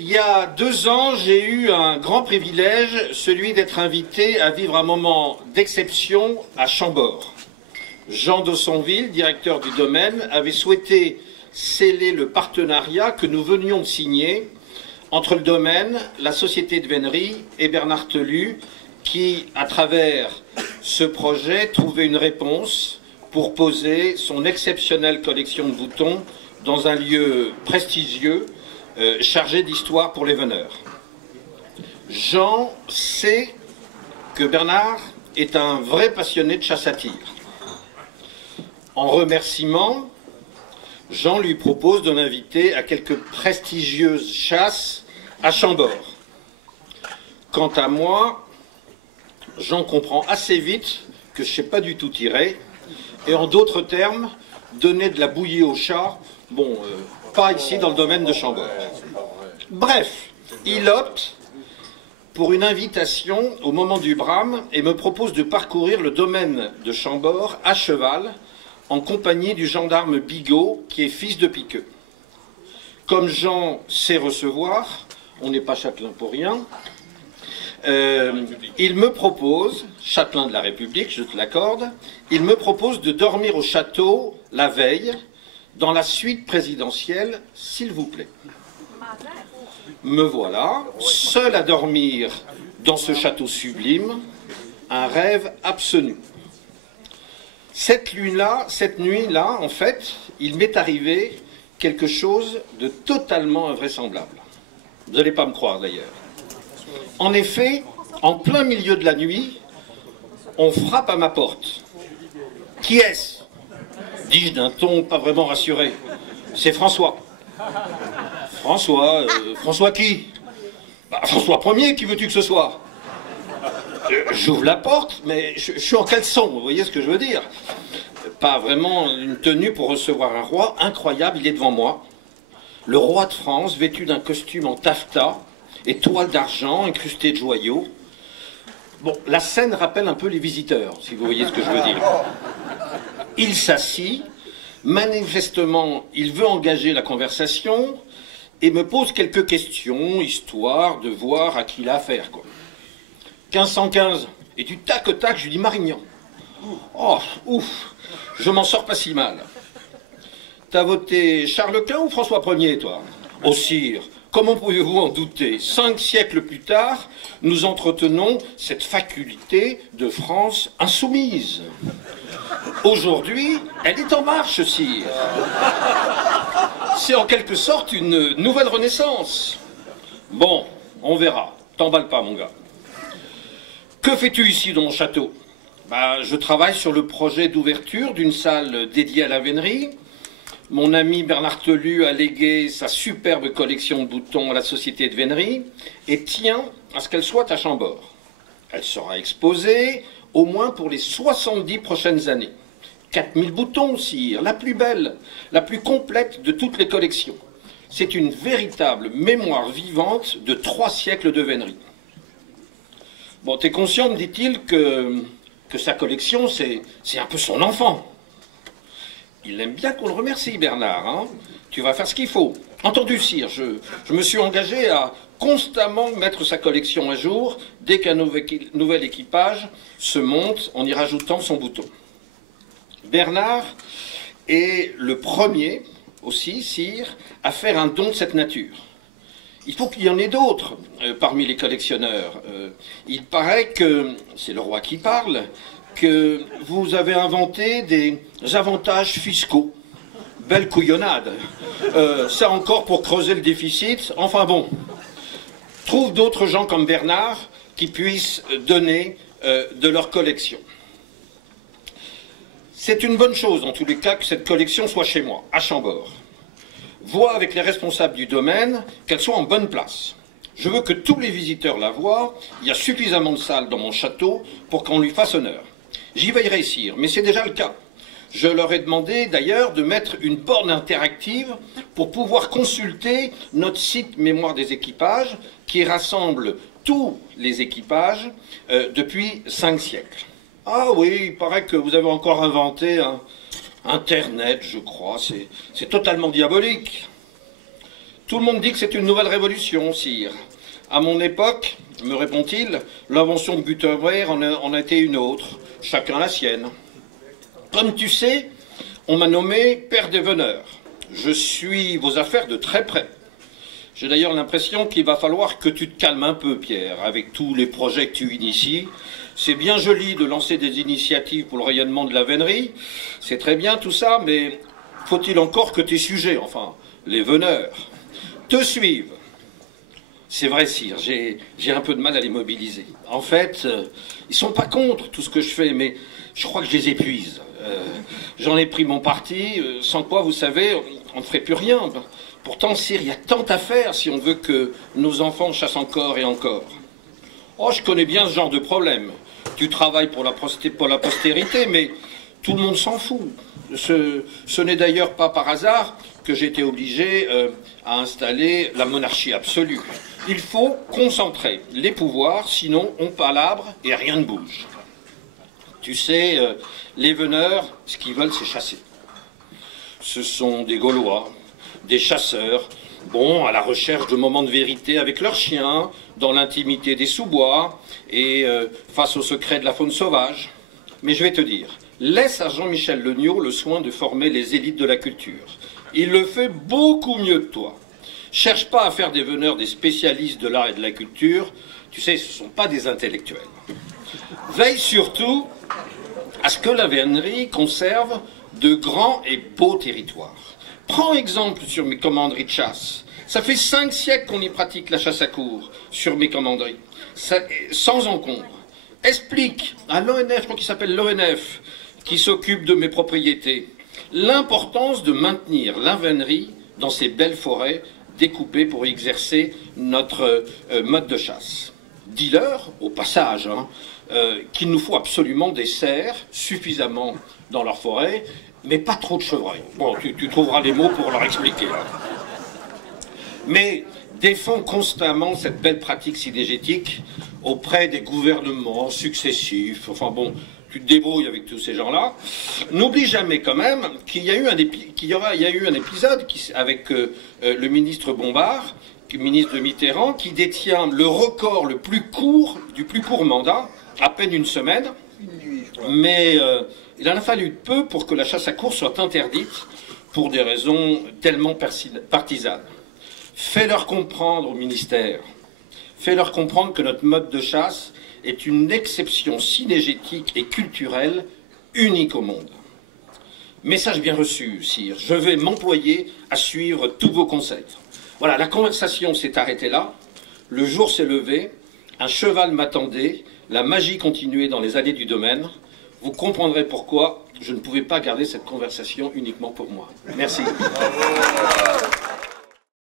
Il y a 2 ans, j'ai eu un grand privilège, celui d'être invité à vivre un moment d'exception à Chambord. Jean d'Aussonville, directeur du domaine, avait souhaité sceller le partenariat que nous venions de signer entre le domaine, la société de vénerie et Bernard Telu, qui, à travers ce projet, trouvait une réponse pour poser son exceptionnelle collection de boutons dans un lieu prestigieux, chargé d'histoire pour les veneurs. Jean sait que Bernard est un vrai passionné de chasse à tir. En remerciement, Jean lui propose de l'inviter à quelques prestigieuses chasses à Chambord. Quant à moi, Jean comprend assez vite que je ne sais pas du tout tirer, et en d'autres termes, donner de la bouillie au chat, bon, pas ici dans le domaine de Chambord. Bref, il opte pour une invitation au moment du brame et me propose de parcourir le domaine de Chambord à cheval en compagnie du gendarme Bigot, qui est fils de piqueux. Comme Jean sait recevoir, on n'est pas châtelain pour rien, il me propose, châtelain de la République, je te l'accorde, il me propose de dormir au château la veille, dans la suite présidentielle, s'il vous plaît. Me voilà, seul à dormir dans ce château sublime, un rêve absolu. Cette nuit-là, en fait, il m'est arrivé quelque chose de totalement invraisemblable. Vous n'allez pas me croire d'ailleurs. En effet, en plein milieu de la nuit, on frappe à ma porte. Qui est-ce? Dis-je d'un ton pas vraiment rassuré. C'est François. François, François qui? Bah, François Ier, qui veux-tu que ce soit? J'ouvre la porte, mais je suis en caleçon, vous voyez ce que je veux dire? Pas vraiment une tenue pour recevoir un roi, incroyable, il est devant moi. Le roi de France, vêtu d'un costume en taffetas et toile d'argent, incrusté de joyaux. Bon, la scène rappelle un peu les visiteurs, si vous voyez ce que je veux dire. Il s'assit, manifestement, il veut engager la conversation et me pose quelques questions, histoire de voir à qui il a affaire, quoi. 1515, et du tac au tac, je lui dis Marignan. Oh, ouf, je m'en sors pas si mal. T'as voté Charles Quint ou François Ier, toi? Oh, sire, comment pouvez-vous en douter? 5 siècles plus tard, nous entretenons cette faculté de France insoumise. Aujourd'hui, elle est en marche, sire. C'est en quelque sorte une nouvelle renaissance. Bon, on verra. T'emballe pas, mon gars. Que fais-tu ici dans mon château? Bah, je travaille sur le projet d'ouverture d'une salle dédiée à la vénerie. Mon ami Bernard Telu a légué sa superbe collection de boutons à la société de vénerie et tient à ce qu'elle soit à Chambord. Elle sera exposée au moins pour les 70 prochaines années. 4000 boutons, sire, la plus belle, la plus complète de toutes les collections. C'est une véritable mémoire vivante de 3 siècles de vénerie. Bon, t'es conscient, me dit-il, que sa collection, c'est un peu son enfant. Il aime bien qu'on le remercie, Bernard, hein. Tu vas faire ce qu'il faut. Entendu, sire, je me suis engagé à constamment mettre sa collection à jour dès qu'un nouvel équipage se monte en y rajoutant son bouton. Bernard est le premier aussi, sire, à faire un don de cette nature. Il faut qu'il y en ait d'autres parmi les collectionneurs. Il paraît que, c'est le roi qui parle, que vous avez inventé des avantages fiscaux. Belle couillonnade. Ça encore pour creuser le déficit. Enfin bon, trouve d'autres gens comme Bernard qui puissent donner de leur collection. C'est une bonne chose, en tous les cas, que cette collection soit chez moi, à Chambord. Vois avec les responsables du domaine qu'elle soit en bonne place. Je veux que tous les visiteurs la voient. Il y a suffisamment de salles dans mon château pour qu'on lui fasse honneur. J'y veillerai, sire, mais c'est déjà le cas. Je leur ai demandé d'ailleurs de mettre une borne interactive pour pouvoir consulter notre site Mémoire des équipages qui rassemble tous les équipages depuis 5 siècles. Ah oui, il paraît que vous avez encore inventé Internet, je crois. C'est totalement diabolique. Tout le monde dit que c'est une nouvelle révolution, sire. À mon époque, me répond-il, l'invention de Gutenberg en a été une autre, chacun la sienne. Comme tu sais, on m'a nommé père des veneurs. Je suis vos affaires de très près. J'ai d'ailleurs l'impression qu'il va falloir que tu te calmes un peu, Pierre, avec tous les projets que tu inities. C'est bien joli de lancer des initiatives pour le rayonnement de la vénerie, c'est très bien tout ça, mais faut-il encore que tes sujets, enfin, les veneurs, te suivent? C'est vrai, sire, j'ai un peu de mal à les mobiliser. En fait, ils sont pas contre tout ce que je fais, mais je crois que je les épuise. J'en ai pris mon parti, sans quoi, vous savez, on ne ferait plus rien. Pourtant, sire, il y a tant à faire si on veut que nos enfants chassent encore et encore. Oh, je connais bien ce genre de problème. Tu travailles pour la postérité, mais tout le monde s'en fout. Ce n'est d'ailleurs pas par hasard que j'ai été obligé à installer la monarchie absolue. Il faut concentrer les pouvoirs, sinon on palabre et rien ne bouge. Tu sais, les veneurs, ce qu'ils veulent, c'est chasser. Ce sont des Gaulois, des chasseurs, bon, à la recherche de moments de vérité avec leurs chiens, dans l'intimité des sous-bois et face au secret de la faune sauvage. Mais je vais te dire, laisse à Jean-Michel Legnaud le soin de former les élites de la culture. Il le fait beaucoup mieux que toi. Cherche pas à faire des veneurs des spécialistes de l'art et de la culture. Tu sais, ce ne sont pas des intellectuels. Veille surtout à ce que la vénerie conserve de grands et beaux territoires. Prends exemple sur mes commanderies de chasse. Ça fait 5 siècles qu'on y pratique la chasse à courre sur mes commanderies, sans encombre. Explique à l'ONF, je crois qu'il s'appelle l'ONF, qui s'occupe de mes propriétés, l'importance de maintenir la vénerie dans ces belles forêts découpées pour exercer notre mode de chasse. Dis-leur, au passage, qu'il nous faut absolument des cerfs suffisamment dans leur forêt, mais pas trop de chevreuils. Bon, tu trouveras les mots pour leur expliquer. Mais défends constamment cette belle pratique synégétique auprès des gouvernements successifs. Enfin bon, tu te débrouilles avec tous ces gens-là. N'oublie jamais quand même qu'il y a eu un épisode avec le ministre Bompard, ministre de Mitterrand, qui détient le record du plus court mandat, à peine une semaine. Mais il en a fallu peu pour que la chasse à courre soit interdite pour des raisons tellement partisanes. Fais-leur comprendre au ministère, fais-leur comprendre que notre mode de chasse est une exception synégétique et culturelle unique au monde. Message bien reçu, sire. Je vais m'employer à suivre tous vos conseils. Voilà, la conversation s'est arrêtée là. Le jour s'est levé, un cheval m'attendait, la magie continuait dans les allées du domaine. Vous comprendrez pourquoi je ne pouvais pas garder cette conversation uniquement pour moi. Merci. Bravo.